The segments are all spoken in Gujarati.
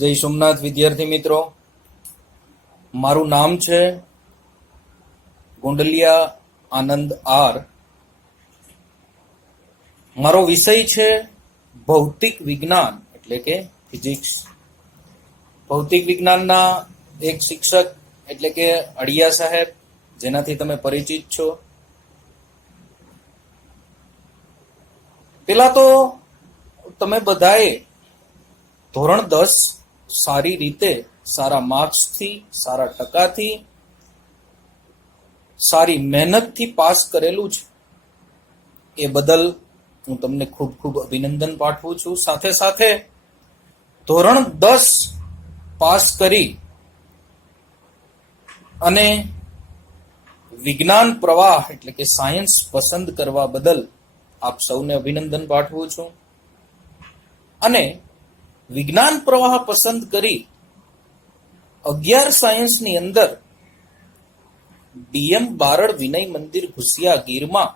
જય સોમનાથ વિદ્યાર્થી મિત્રો, મારું નામ છે ગોંડલિયા આનંદ આર. મારો વિષય છે ભૌતિક વિજ્ઞાન એટલે કે ફિઝિક્સ. ભૌતિક વિજ્ઞાનના એક શિક્ષક એટલે કે અડિયા સાહેબ, જેનાથી તમે પરિચિત છો. પેલા તો તમે બધાએ ધોરણ 10 સારી રીતે, સારા માર્ક્સથી, સારા ટકાથી, સારી મહેનતથી પાસ કરેલું છે. એ બદલ હું તમને ખૂબ ખૂબ અભિનંદન પાઠવું છું. સાથે સાથે ધોરણ 10 પાસ કરી અને વિજ્ઞાન પ્રવાહ એટલે કે સાયન્સ પસંદ કરવા બદલ આપ સૌને અભિનંદન પાઠવું છું. અને વિજ્ઞાન પ્રવાહ પસંદ કરી 11 સાયન્સની અંદર ડીએમ બારડ વિનય મંદિર ઘુસિયા ગીરમાં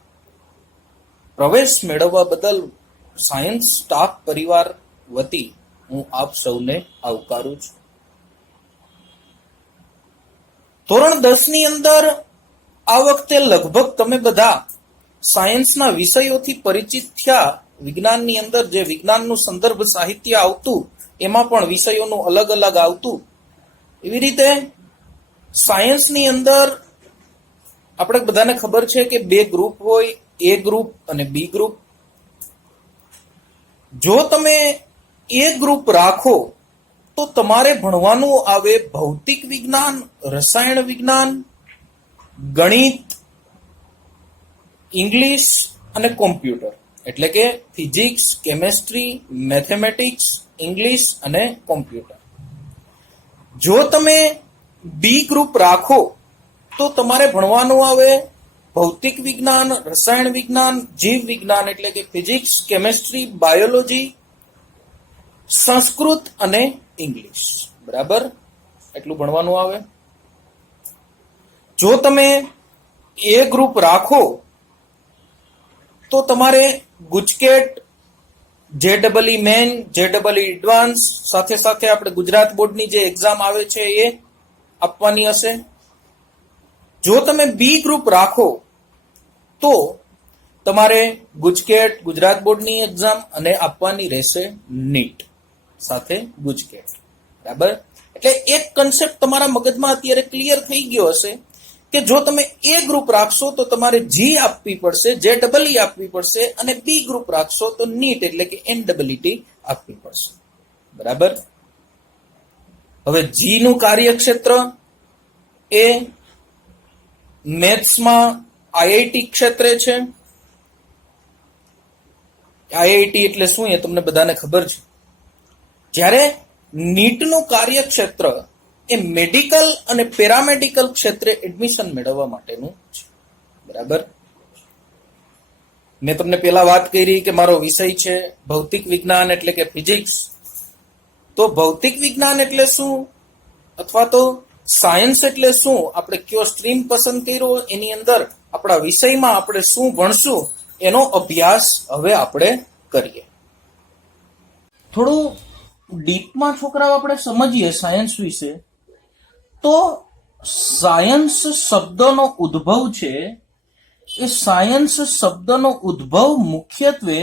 પ્રવેશ મેળવવા બદલ સાયન્સ સ્ટાફ પરિવાર વતી હું આપ સૌને આવકારું છું. ધોરણ 10 ની અંદર આ વખતે લગભગ તમે બધા સાયન્સના વિષયોથી પરિચિત થયા. વિજ્ઞાનની અંદર જે વિજ્ઞાનનું સંદર્ભ સાહિત્ય આવતું એમાં પણ વિષયોનું અલગ અલગ આવતું. એવી રીતે સાયન્સની અંદર આપણે બધાને ખબર છે કે 2 ગ્રુપ હોય, એ ગ્રુપ અને બી ગ્રુપ. જો તમે એ ગ્રુપ રાખો તો તમારે ભણવાનું આવે ભૌતિક વિજ્ઞાન, રસાયણ વિજ્ઞાન, ગણિત, ઇંગ્લિશ અને કોમ્પ્યુટર. એટલે કે ફિઝિક્સ, કેમેસ્ટ્રી, મેથેમેટિક્સ, ઇંગ્લિશ અને કોમ્પ્યુટર. જો તમે બી ગ્રુપ રાખો તો તમારે ભણવાનું આવે ભૌતિક વિજ્ઞાન, રસાયણ વિજ્ઞાન, જીવ વિજ્ઞાન એટલે કે ફિઝિક્સ, કેમેસ્ટ્રી, બાયોલોજી, સંસ્કૃત અને ઇંગ્લિશ. બરાબર, એટલું ભણવાનું આવે. જો તમે એ ગ્રુપ રાખો તો તમારે ગુજકેટ, જેડબલઈ મેન, જેડબલઈ એડવાન્સ, સાથે સાથે આપણે ગુજરાત બોર્ડની જે એક્ઝામ આવે છે એ આપવાની હશે. જો તમે બી ગ્રુપ રાખો તો તમારે ગુજકેટ, ગુજરાત બોર્ડની એક્ઝામ અને આપવાની રહેશે નીટ સાથે ગુજકેટ. બરાબર, એટલે એક કન્સેપ્ટ તમારા મગજમાં અત્યારે ક્લિયર થઈ ગયો હશે કે જો તમે એ ગ્રુપ રાખશો તો તમારે જી આપવી પડશે, જેડબલઈ આપવી પડશે, અને બી ગ્રુપ રાખશો તો નીટ એટલે કે એનડબલઈટી આપવી પડશે. બરાબર, હવે જી નું કાર્યક્ષેત્ર એ મેથ્સમાં આઈઆઈટી ક્ષેત્રે છે. આઈઆઈટી એટલે શું એ તમને બધાને ખબર છે. જ્યારે નીટનું કાર્યક્ષેત્ર એ મેડિકલ અને પેરામેડિકલ ક્ષેત્રે એડમિશન મેળવવા માટેનું છે. બરાબર, મેં તમને પેલા વાત કરી કે મારો વિષય છે ભૌતિક વિજ્ઞાન એટલે કે ફિઝિક્સ. તો ભૌતિક વિજ્ઞાન એટલે શું અથવા તો સાયન્સ એટલે શું, આપણે કયો સ્ટ્રીમ પસંદ કર્યો, એની અંદર આપણા વિષયમાં આપણે શું ભણશું એનો અભ્યાસ હવે આપણે કરીએ. થોડું ડીપમાં છોકરાઓ આપણે સમજીએ સાયન્સ વિશે. તો સાયન્સ શબ્દનો ઉદ્ભવ છે એ સાયન્સ શબ્દનો ઉદ્ભવ મુખ્યત્વે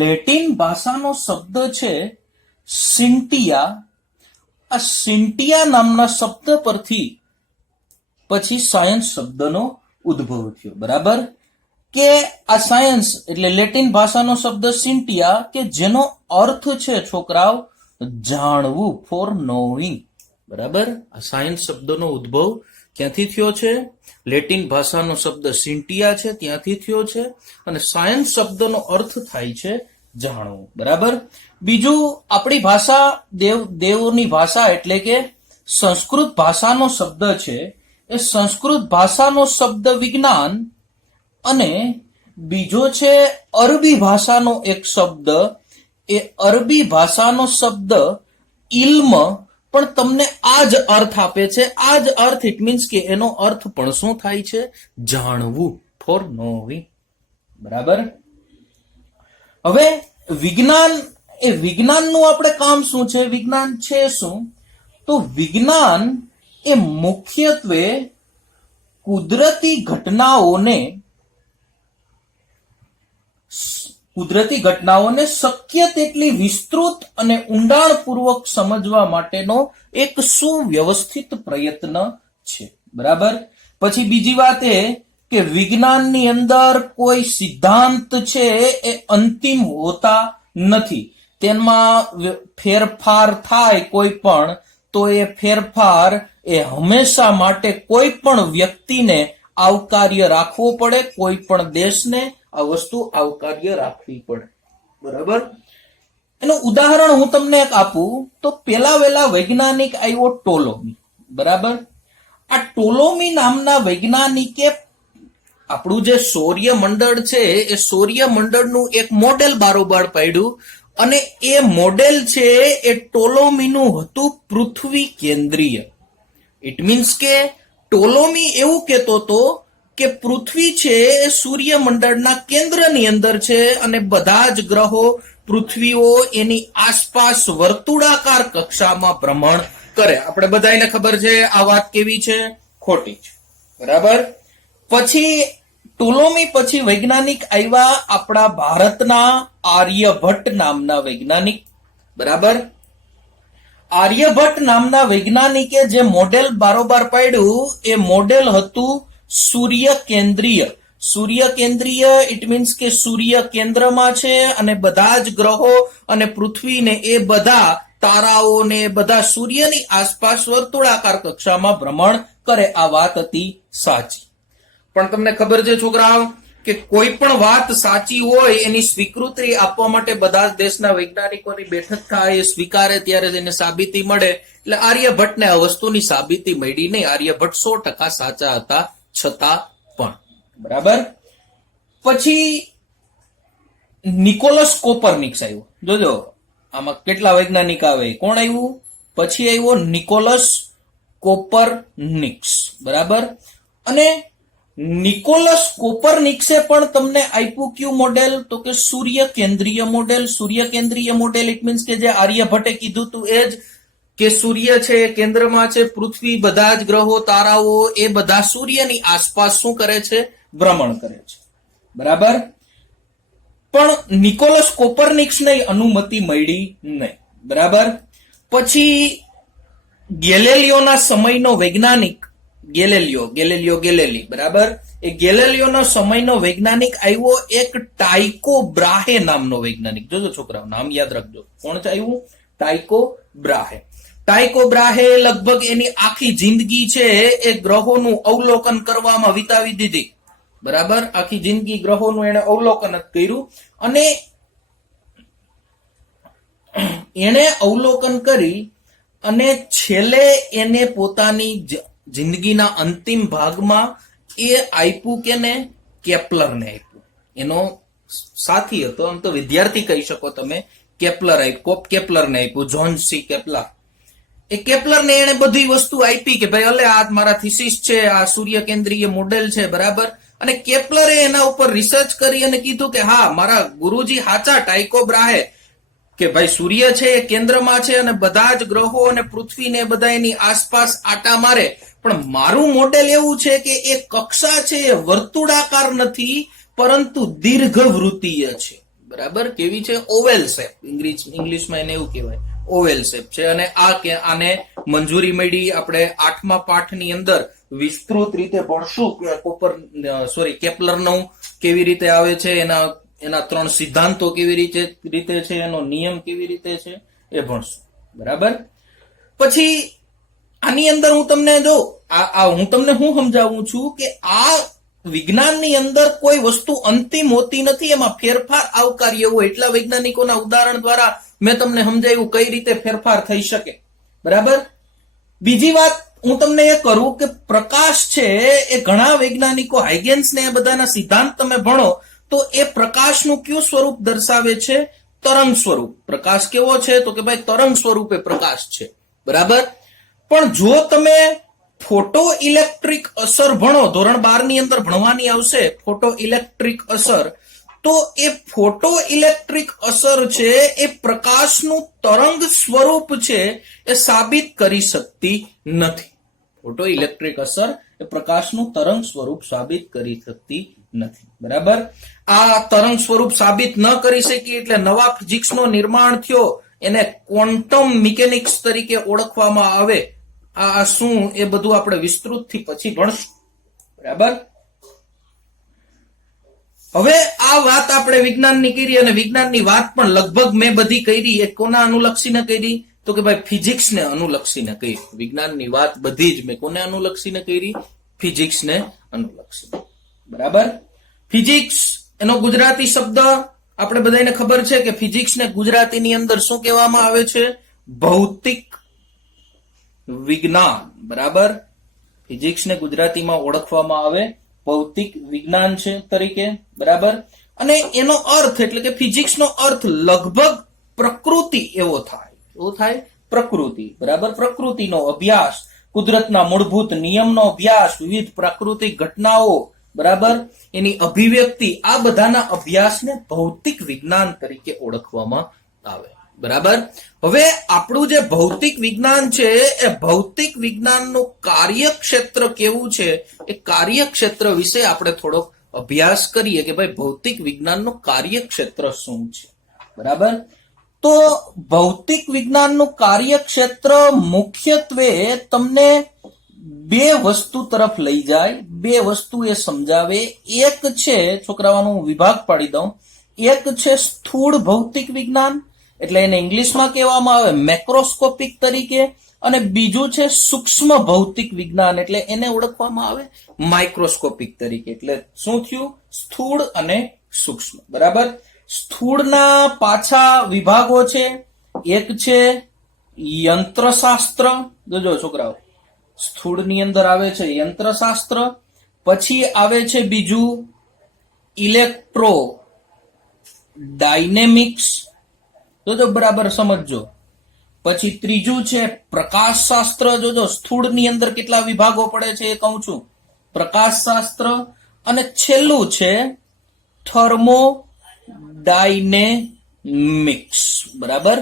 લેટિન ભાષાનો શબ્દ છે સિન્ટિયા. આ સિન્ટિયા નામના શબ્દ પરથી પછી સાયન્સ શબ્દનો ઉદ્ભવ થયો. બરાબર, કે આ સાયન્સ એટલે લેટિન ભાષાનો શબ્દ સિન્ટિયા કે જેનો અર્થ છે છોકરાઓ જાણવું, ફોર નોઈંગ. બરાબર, આ સાયન્સ શબ્દનો ઉદ્ભવ ક્યાંથી થયો છે? લેટિન ભાષાનો શબ્દ સિન્ટિયા છે ત્યાંથી થયો છે અને સાયન્સ શબ્દનો અર્થ થાય છે જાણવું. બરાબર, બીજું આપણી ભાષા દેવોની ભાષા એટલે કે સંસ્કૃત ભાષાનો શબ્દ છે. એ સંસ્કૃત ભાષાનો શબ્દ વિજ્ઞાન અને બીજો છે અરબી ભાષાનો એક શબ્દ. એ અરબી ભાષાનો શબ્દ ઇલ્મ પણ તમને આ જ અર્થ આપે છે. આ જ અર્થ, ઇટ મીન્સ કે એનો અર્થ પણ શું થાય છે? જાણવું, ફોર નોવિંગ. બરાબર, હવે વિજ્ઞાન એ વિજ્ઞાનનું આપણે કામ શું છે, વિજ્ઞાન છે શું? તો વિજ્ઞાન એ મુખ્યત્વે કુદરતી ઘટનાઓને શક્ય તેટલી વિસ્તૃત અને ઊંડાણપૂર્વક સમજવા માટેનો એક સુવ્યવસ્થિત પ્રયત્ન છે. બરાબર. પછી બીજી વાત એ કે વિજ્ઞાનની અંદર કોઈ સિદ્ધાંત છે એ અંતિમ હોતા નથી. તેમાં ફેરફાર થાય કોઈ પણ, તો એ ફેરફાર એ હંમેશા માટે કોઈ પણ વ્યક્તિને આવકાર્ય રાખવો પડે, કોઈ પણ દેશને આ વસ્તુ આવકાર્ય રાખવી પડે. બરાબર. એનું ઉદાહરણ હું તમને એક આપું તો પેલા વેલા વૈજ્ઞાનિક આવ્યો ટોલોમી. બરાબર. આ ટોલોમી નામના વૈજ્ઞાનિકે આપણું જે સૂર્યમંડળ છે એ સૂર્યમંડળનું એક મોડેલ બારોબાર પાડ્યું, અને એ મોડેલ છે એ ટોલોમીનું હતું પૃથ્વી કેન્દ્રીય. ઇટ મીન્સ કે ટોલોમી એવું કહેતો હતો કે પૃથ્વી છે એ સૂર્યમંડળના કેન્દ્રની અંદર છે અને બધા જ ગ્રહો, પૃથ્વીઓ એની આસપાસ વર્તુળાકાર કક્ષામાં ભ્રમણ કરે. આપણે બધાને ખબર છે આ વાત કેવી છે, ખોટી છે. બરાબર. પછી ટોલોમી પછી વૈજ્ઞાનિક આવ્યા આપણા ભારતના આર્યભટ્ટ નામના વૈજ્ઞાનિક. બરાબર. આર્યભટ્ટ નામના વૈજ્ઞાનિકે જે મોડેલ બારોબાર પાડ્યું એ મોડેલ હતું સૂર્ય કેન્દ્રીય. સૂર્ય કેન્દ્રીય ઇટ મીન્સ કે સૂર્ય કેન્દ્રમાં છે અને બધા જ ગ્રહો અને પૃથ્વીને એ બધા તારાઓને બધા સૂર્યની આસપાસ વર્તુળાકાર કક્ષામાં ભ્રમણ કરે. આ વાત હતી સાચી. પણ તમને ખબર છે છોકરાઓ કે કોઈ પણ વાત સાચી હોય એની સ્વીકૃતિ આપવા માટે બધા જ દેશના વૈજ્ઞાનિકોની બેઠક થાય, એ સ્વીકારે ત્યારે એને સાબિતી મળે. એટલે આર્યભટ્ટને આ વસ્તુની સાબિતી મળી નહીં. આર્યભટ્ટ 100% સાચા હતા છતાં પણ. બરાબર. પછી નિકોલસ કોપરનિક્સ આવ્યો. જોજો આમાં કેટલા વૈજ્ઞાનિક આવે. કોણ આવ્યું? પછી આવ્યો નિકોલસ કોપરનિક્સ. બરાબર. અને નિકોલસ કોપરનિક્સે પણ તમને આપ્યું કયું મોડેલ? તો કે સૂર્ય કેન્દ્રીય મોડેલ. સૂર્ય કેન્દ્રીય મોડેલ ઇટ મીન્સ કે જે આર્યભટ્ટે કીધું તું એ જ, કે સૂર્ય છે કેન્દ્રમાં છે, પૃથ્વી, બધા જ ગ્રહો, તારાઓ એ બધા સૂર્યની આસપાસ શું કરે છે? ભ્રમણ કરે છે. બરાબર. પણ નિકોલસ કોપરનિક્સને અનુમતિ મળી નહીં. બરાબર. પછી ગેલેલિયોના સમયનો વૈજ્ઞાનિક ગેલેલી. બરાબર. એ ગેલેલિયોનો સમયનો વૈજ્ઞાનિક આવ્યો એક ટાઇકો બ્રાહે નામનો વૈજ્ઞાનિક. જોજો છોકરાઓ નામ યાદ રાખજો. કોણ છે આવ્યું? ટાઇકો બ્રાહે. ટાઇકો બ્રાહે લગભગ એની આખી જિંદગી છે એ ગ્રહોનું અવલોકન કરવામાં વિતાવી દીધી. બરાબર. આખી જિંદગી ગ્રહોનું એને અવલોકન જ કર્યું, અને એને અવલોકન કરી અને છેલ્લે એને પોતાની જિંદગીના અંતિમ ભાગમાં એ આપ્યું કેને? કેપ્લરને આપ્યું. એનો સાથી હતો, આમ તો વિદ્યાર્થી કહી શકો તમે. કેપ્લરને આપ્યું, જોન સી કેપ્લર. એ કેપ્લરને એને બધી વસ્તુ આપી કે ભાઈ અલે આ મારા થીસીસ છે, આ સૂર્ય કેન્દ્રીય મોડેલ છે. બરાબર. અને કેપ્લરે એના ઉપર રિસર્ચ કરી અને કીધું કે હા મારા ગુરુજી હાચા ટાઇકો બ્રાહે કે ભાઈ સૂર્ય છે એ કેન્દ્રમાં છે અને બધા જ ગ્રહો અને પૃથ્વીને બધા એની આસપાસ આટા મારે, પણ મારું મોડેલ એવું છે કે એ કક્ષા છે એ વર્તુળાકાર નથી પરંતુ દીર્ઘવૃત્તીય છે. બરાબર. કેવી છે? Oval shape. ઇંગ્લિશમાં એને એવું કહેવાય, ઓવેલ શેપ છે. અને આને મંજૂરી મળી. આપણે 8મા પાઠની અંદર વિસ્તૃત રીતે ભણશું કે કેપ્લરનું કેવી રીતે આવે છે, એના 3 સિદ્ધાંતો કેવી રીતે છે, એનો નિયમ કેવી રીતે છે એ ભણશું. બરાબર. પછી આની અંદર હું તમને હું સમજાવું છું કે આ વિજ્ઞાનની અંદર કોઈ વસ્તુ અંતિમ હોતી નથી, એમાં ફેરફાર આવકાર્ય હોય. એટલા વૈજ્ઞાનિકોના ઉદાહરણ દ્વારા મેં તમને સમજાવ્યું કઈ રીતે ફેરફાર થઈ શકે. બરાબર. બીજી વાત હું તમને એ કરું કે પ્રકાશ છે એ ઘણા વૈજ્ઞાનિકો હાઇગેન્સ ને એ બધાના સિદ્ધાંત તમે ભણો તો એ પ્રકાશનું કયું સ્વરૂપ દર્શાવે છે? તરંગ સ્વરૂપ. પ્રકાશ કેવો છે? તો કે ભાઈ તરંગ સ્વરૂપે પ્રકાશ છે. બરાબર. પણ જો તમે ફોટો ઇલેક્ટ્રિક અસર ભણો, ધોરણ 12 ની અંદર ભણવાની આવશે ફોટો ઇલેક્ટ્રિક અસર, તો એ ફોટો ઇલેક્ટ્રિક અસર છે એ પ્રકાશનું તરંગ સ્વરૂપ છે એ સાબિત કરી શકતી નથી. ફોટો ઇલેક્ટ્રિક અસર એ પ્રકાશનું તરંગ સ્વરૂપ સાબિત કરી શકતી નથી. બરાબર. આ તરંગ સ્વરૂપ સાબિત ન કરી શકી એટલે નવા ફિઝિક્સનો નિર્માણ થયો, એને ક્વોન્ટમ મિકેનિક્સ તરીકે ઓળખવામાં આવે. આ શું એ બધું આપણે વિસ્તૃતથી પછી ભણશું. બરાબર. હવે આ વાત આપણે વિજ્ઞાનની કરી અને વિજ્ઞાનની વાત પણ લગભગ મેં બધી કરી એ કોના અનુલક્ષીને કરી? તો કે ભાઈ ફિઝિક્સને અનુલક્ષીને કરી. વિજ્ઞાનની વાત બધી જ મેં કોને અનુલક્ષીને કરી? ફિઝિક્સને અનુલક્ષીને. બરાબર. ફિઝિક્સ એનો ગુજરાતી શબ્દ આપણે બધાને ખબર છે કે ફિઝિક્સને ગુજરાતીની અંદર શું કહેવામાં આવે છે? ભૌતિક વિજ્ઞાન. બરાબર. ફિઝિક્સને ગુજરાતીમાં ઓળખવામાં આવે ભૌતિક વિજ્ઞાન છે તરીકે. બરાબર. અને એનો અર્થ એટલે કે ફિઝિક્સનો અર્થ લગભગ પ્રકૃતિ એવો થાય. એવો થાય પ્રકૃતિ. બરાબર. પ્રકૃતિનો અભ્યાસ, કુદરતના મૂળભૂત નિયમનો અભ્યાસ, વિવિધ પ્રાકૃતિક ઘટનાઓ, બરાબર, એની અભિવ્યક્તિ, આ બધાના અભ્યાસને ભૌતિક વિજ્ઞાન તરીકે ઓળખવામાં આવે. બરાબર. હવે આપણું જે ભૌતિક વિજ્ઞાન છે એ ભૌતિક વિજ્ઞાનનું કાર્યક્ષેત્ર કેવું છે એ કાર્યક્ષેત્ર વિશે આપણે થોડોક અભ્યાસ કરીએ કે ભાઈ ભૌતિક વિજ્ઞાનનું કાર્યક્ષેત્ર શું છે. બરાબર. તો ભૌતિક વિજ્ઞાનનું કાર્યક્ષેત્ર મુખ્યત્વે તમને બે વસ્તુ તરફ લઈ જાય, બે વસ્તુ એ સમજાવે. એક છે, છોકરાઓનું વિભાગ પાડી દઉં, એક છે સ્થૂળ ભૌતિક વિજ્ઞાન, એટલે એને ઇંગ્લિશમાં કહેવામાં આવે મેક્રોસ્કોપિક તરીકે, અને બીજું છે સૂક્ષ્મ ભૌતિક વિજ્ઞાન, એટલે એને ઓળખવામાં આવે માઇક્રોસ્કોપિક તરીકે. એટલે શું થયું? સ્થૂળ અને સૂક્ષ્મ. બરાબર. સ્થૂળના પાછા વિભાગો છે. એક છે યંત્રશાસ્ત્ર. જોજો છોકરાઓ, સ્થૂળની અંદર આવે છે યંત્રશાસ્ત્ર, પછી આવે છે બીજું ઇલેક્ટ્રો ડાયનેમિક્સ. જોજો બરાબર સમજજો. પછી ત્રીજું છે પ્રકાશશાસ્ત્ર. જોજો સ્થૂળની અંદર કેટલા વિભાગો પડે છે એ કહું છું. પ્રકાશશાસ્ત્ર. અને છેલ્લું છે થર્મો ડાયનેમિક્સ. બરાબર.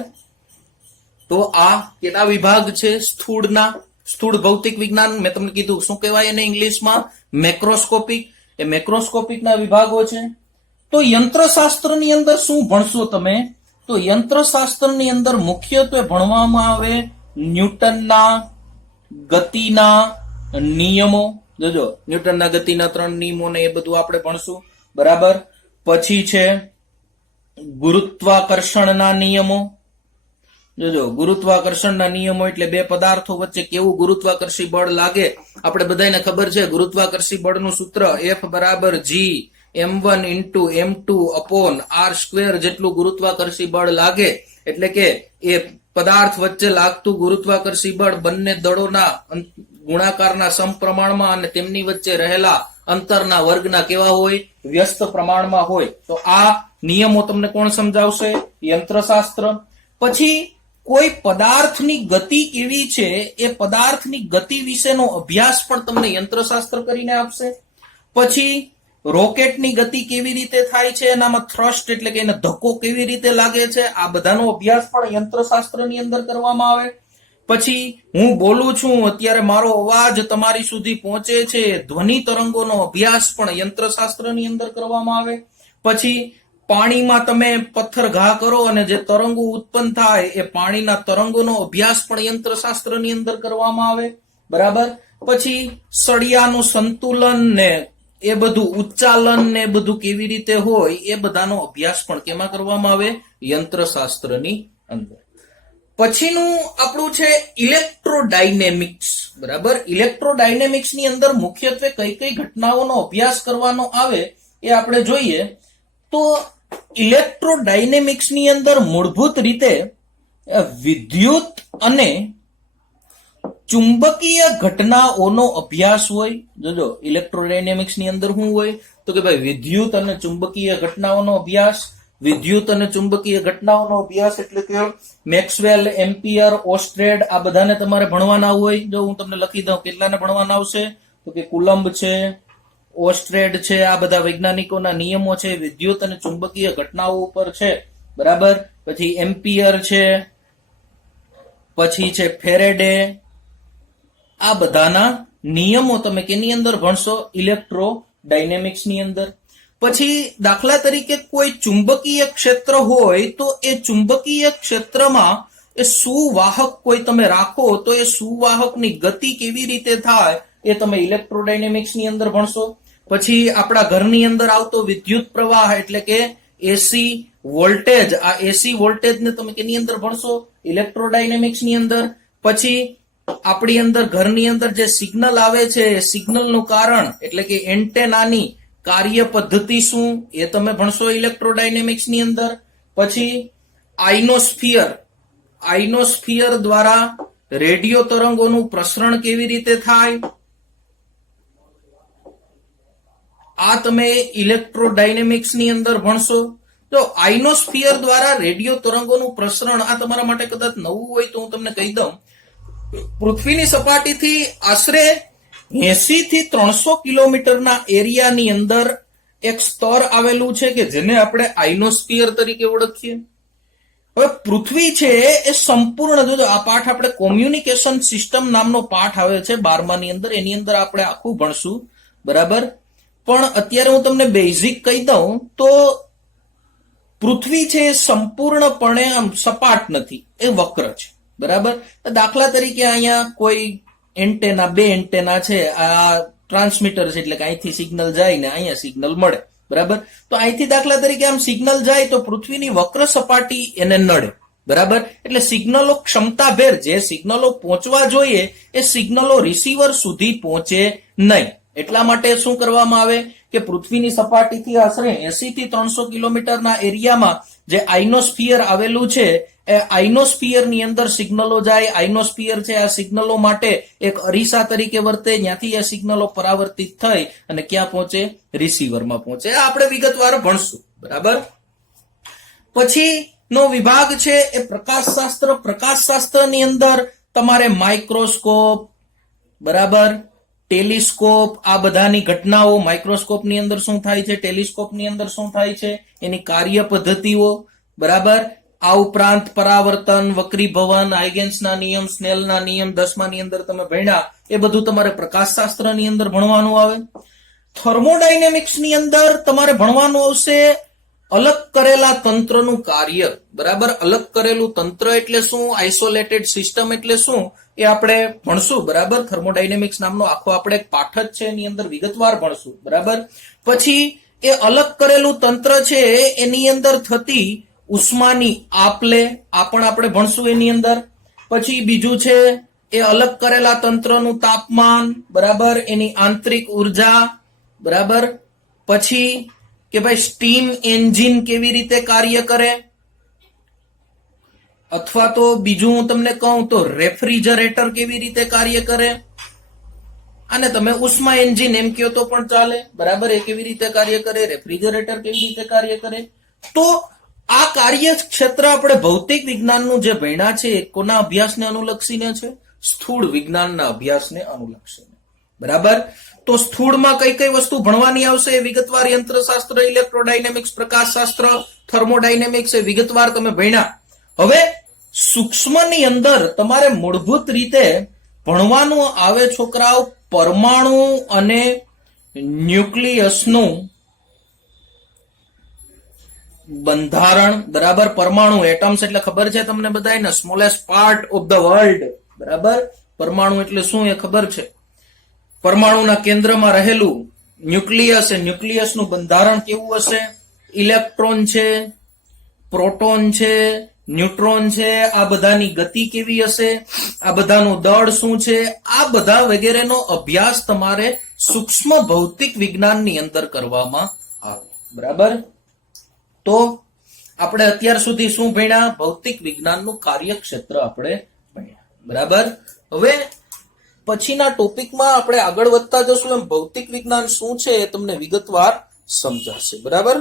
તો આ કેટલા વિભાગ છે સ્થૂળના? સ્થૂળ ભૌતિક વિજ્ઞાન મેં તમને કીધું શું કહેવાય એને ઇંગ્લિશમાં? મેક્રોસ્કોપિક. એ મેક્રોસ્કોપિકના વિભાગો છે. તો યંત્રશાસ્ત્રની અંદર શું ભણશો તમે? તો યંત્રશાસ્ત્રની અંદર મુખ્યત્વે ભણવામાં આવે ન્યૂટનના ગતિના નિયમો. જોજો ન્યૂટનના ગતિના 3 નિયમો ને એ બધું આપણે ભણશું. બરાબર. પછી છે ગુરુત્વાકર્ષણના નિયમો. જોજો ગુરુત્વાકર્ષણના નિયમો એટલે બે પદાર્થો વચ્ચે કેવું ગુરુત્વાકર્ષી બળ લાગે. આપણે બધાને ખબર છે ગુરુત્વાકર્ષી બળનું સૂત્ર F બરાબર G m1 into m2 upon r² જેટલું ગુરુત્વાકર્ષી બળ લાગે. એટલે કે એ પદાર્થ વચ્ચે લાગતું ગુરુત્વાકર્ષી બળ બંને દળોના ગુણાકારના સમપ્રમાણમાં અને તેમની વચ્ચે રહેલા અંતરના વર્ગના કેવા હોય? વ્યસ્ત પ્રમાણમાં હોય. તો આ નિયમો તમને કોણ સમજાવશે? યંત્રશાસ્ત્ર. પછી કોઈ પદાર્થની ગતિ કેવી છે એ પદાર્થની ગતિ વિશેનો અભ્યાસ પણ તમને યંત્રશાસ્ત્ર કરીને આપશે. પછી રોકેટની ગતિ કેવી રીતે થાય છે, એનામાં થ્રસ્ટ એટલે કે એને ધક્કો કેવી રીતે લાગે છે, આ બધાનો અભ્યાસ પણ યંત્રશાસ્ત્રની અંદર કરવામાં આવે. પછી હું બોલું છું અત્યારે મારો અવાજ તમારી સુધી પહોંચે છે, ધ્વનિ તરંગોનો અભ્યાસ પણ યંત્રશાસ્ત્રની અંદર કરવામાં આવે. પછી પાણીમાં તમે પથ્થર ઘા કરો અને જે તરંગો ઉત્પન્ન થાય એ પાણીના તરંગોનો અભ્યાસ પણ યંત્રશાસ્ત્રની અંદર કરવામાં આવે. બરાબર. પછી સળિયાનું સંતુલન ને એ બધું ઉચ્ચાલન ને બધું કેવી રીતે હોય એ બધાનો અભ્યાસ પણ કેમાં કરવામાં આવે? યંત્રશાસ્ત્રની અંદર. પછીનું આપણું છે ઇલેક્ટ્રોડાયનેમિક્સ. બરાબર. ઇલેક્ટ્રોડાયનેમિક્સની અંદર મુખ્યત્વે કઈ કઈ ઘટનાઓનો અભ્યાસ કરવાનો આવે એ આપણે જોઈએ. તો ઇલેક્ટ્રોડાયનેમિક્સની અંદર મૂળભૂત રીતે વિદ્યુત અને ચુંબકીય ઘટનાઓનો અભ્યાસ હોય. જોજો ઇલેક્ટ્રોડાયનેમિક્સની અંદર શું હોય? તો કે ભાઈ વિદ્યુત અને ચુંબકીય ઘટનાઓનો અભ્યાસ. વિદ્યુત અને ચુંબકીય ઘટનાઓનો અભ્યાસ એટલે કે મેક્સવેલ, એમ્પિયર, ઓસ્ટ્રેડ આ બધાને તમારે ભણવાના હોય. જો હું તમને લખી દઉં કેટલાને ભણવાના આવશે તો કે કુલંબ છે, ઓસ્ટ્રેડ છે, આ બધા વૈજ્ઞાનિકોના નિયમો છે, વિદ્યુત અને ચુંબકીય ઘટનાઓ ઉપર છે, બરાબર. પછી એમ્પિયર છે, પછી છે ફેરેડે, આ બધાના નિયમો તમે કેની અંદર ભણશો? ઇલેક્ટ્રોડાયનેમિક્સ ની અંદર. પછી દાખલા તરીકે કોઈ ચુંબકીય ક્ષેત્ર હોય તો એ ચુંબકીય ક્ષેત્રમાં એ સુવાહક કોઈ તમે રાખો તો એ સુવાહકની ગતિ કેવી રીતે થાય એ તમે ઇલેક્ટ્રોડાયનેમિક્સ ની અંદર ભણશો. પછી આપણા ઘરની અંદર આવતો વિદ્યુત પ્રવાહ એટલે કે એસી વોલ્ટેજ, આ એસી વોલ્ટેજને તમે કેની અંદર ભણશો? ઇલેક્ટ્રોડાયનેમિક્સ ની અંદર. પછી આપણી અંદર ઘરની અંદર જે સિગ્નલ આવે છે એ સિગ્નલનું કારણ એટલે કે એન્ટેનાની કાર્ય પદ્ધતિ શું એ તમે ભણશો ઇલેક્ટ્રોડાયનેમિક્સ ની અંદર. પછી આઇનોસ્ફિયર દ્વારા રેડિયો તરંગોનું પ્રસરણ કેવી રીતે થાય આ તમે ઇલેક્ટ્રોડાયનેમિક્સ ની અંદર ભણશો. તો આઇનોસ્ફિયર દ્વારા રેડિયો તરંગોનું પ્રસરણ આ તમારા માટે કદાચ નવું હોય તો હું તમને કહી દઉં. પૃથ્વીની સપાટીથી આશરે 80 થી 300 કિલોમીટરના એરિયાની અંદર એક સ્તર આવેલું છે કે જેને આપણે આઇનોસ્ફિયર તરીકે ઓળખીએ. હવે પૃથ્વી છે એ સંપૂર્ણ, જો આ પાઠ આપણે કોમ્યુનિકેશન સિસ્ટમ નામનો પાઠ આવે છે 12માની અંદર, એની અંદર આપણે આખું ભણશું, બરાબર. પણ અત્યારે હું તમને બેઝિક કહી દઉં તો પૃથ્વી છે એ સંપૂર્ણપણે આમ સપાટ નથી, એ વક્ર છે, બરાબર. દાખલા તરીકે અહીંયા કોઈ એન્ટેના, બે એન્ટેના છે, આ ટ્રાન્સમીટર છે એટલે કે અહીંથી સિગ્નલ જાય ને અહીંયા સિગ્નલ મળે, બરાબર. તો અહીંથી દાખલા તરીકે આમ સિગ્નલ જાય તો પૃથ્વીની વક્ર સપાટી એને નડે, બરાબર. એટલે સિગ્નલો ક્ષમતાભેર જે સિગ્નલો પહોંચવા જોઈએ એ સિગ્નલો રિસીવર સુધી પહોંચે નહીં. એટલા માટે શું કરવામાં આવે કે પૃથ્વીની સપાટીથી આશરે 80 થી 300 કિલોમીટરના એરિયામાં જે આઇનોસ્ફિયર આવેલું છે એ આઇનોસ્ફિયર ની અંદર સિગ્નલો જાય. આઇનોસ્ફિયર છે આ સિગ્નલો માટે એક અરીસા તરીકે વર્તે, ત્યાંથી આ સિગ્નલો પરાવર્તિત થઈ અને ક્યાં પહોંચે? રિસીવરમાં પહોંચે. આ આપણે વિગતવાર ભણશું, બરાબર. પછી નો વિભાગ છે એ પ્રકાશશાસ્ત્ર. પ્રકાશશાસ્ત્રની અંદર તમારે માઇક્રોસ્કોપ, બરાબર, ટેલિસ્કોપ, આ બધાની ઘટનાઓ, માઇક્રોસ્કોપની અંદર શું થાય છે, ટેલિસ્કોપની અંદર શું થાય છે, એની કાર્ય પદ્ધતિઓ, બરાબર. આ ઉપરાંત પરાવર્તન, વક્રીભવન, હાઇગેન્સના નિયમ, સ્નેલના નિયમ 10માની અંદર તમે ભણ્યા, એ બધું તમારે પ્રકાશશાસ્ત્રની અંદર ભણવાનું આવે. થર્મોડાયનેમિક્સની અંદર તમારે ભણવાનું આવશે અલગ કરેલા તંત્રનું કાર્ય, બરાબર. અલગ કરેલું તંત્ર એટલે શું, આઇસોલેટેડ સિસ્ટમ એટલે શું એ આપણે ભણશું, બરાબર. થર્મોડાયનેમિક્સ નામનો આખો આપણે એક પાઠ જ છે, એની અંદર વિગતવાર ભણશું, બરાબર. પછી એ અલગ કરેલું તંત્ર છે એની અંદર થતી ઉષ્માની આપ-લે, આ પણ આપણે ભણશું એની અંદર. પછી બીજું છે એ અલગ કરેલા તંત્રનું તાપમાન, બરાબર, એની આંતરિક ઉર્જા, બરાબર. પછી કે ભાઈ સ્ટીમ એન્જિન કેવી રીતે કાર્ય કરે, અથવા તો બીજું હું તમને કહું તો રેફ્રિજરેટર કેવી રીતે કાર્ય કરે, અને તમે ઉષ્મા એન્જિન એમ કહો તો પણ ચાલે, બરાબર. એ કેવી રીતે કાર્ય કરે, રેફ્રિજરેટર કેવી રીતે કાર્ય કરે. તો આ કાર્ય ક્ષેત્ર આપણે ભૌતિક વિજ્ઞાનનું જે ભણ્યા છે એ કોના અભ્યાસને અનુલક્ષીને છે? સ્થૂળ વિજ્ઞાનના અભ્યાસને અનુલક્ષીને, બરાબર. તો સ્થૂળમાં કઈ કઈ વસ્તુ ભણવાની આવશે એ વિગતવાર યંત્રશાસ્ત્ર, ઇલેક્ટ્રોડાયનેમિક્સ, પ્રકાશશાસ્ત્ર, થર્મોડાયનેમિક્સ એ વિગતવાર તમે ભણ્યા. હવે સૂક્ષ્મની અંદર તમારે મૂળભૂત રીતે ભણવાનું આવે છોકરાઓ પરમાણુ અને ન્યુક્લિયસનું બંધારણ, બરાબર. પરમાણુ, એટમ્સ એટલે ખબર છે તમને બધાને, smallest part of the world, બરાબર. પરમાણુ એટલે શું એ ખબર છે. પરમાણુના કેન્દ્રમાં રહેલું ન્યુક્લિયસ, એ ન્યુક્લિયસનું બંધારણ કેવું હશે? ઇલેક્ટ્રોન છે, પ્રોટોન છે, ન્યુટ્રોન છે, આ બધાની ગતિ કેવી હશે, આ બધાનું દળ શું છે, આ બધા વગેરેનો અભ્યાસ તમારે સૂક્ષ્મ ભૌતિક વિજ્ઞાનની અંદર કરવામાં આવે, બરાબર. તો આપણે અત્યાર સુધી શું ભણ્યા? ભૌતિક વિજ્ઞાનનું કાર્યક્ષેત્ર આપણે ભણ્યા, બરાબર. હવે પછીના ટોપિકમાં આપણે આગળ વધતા જશું એમ ભૌતિક વિજ્ઞાન શું છે એ તમને વિગતવાર સમજાશે, બરાબર.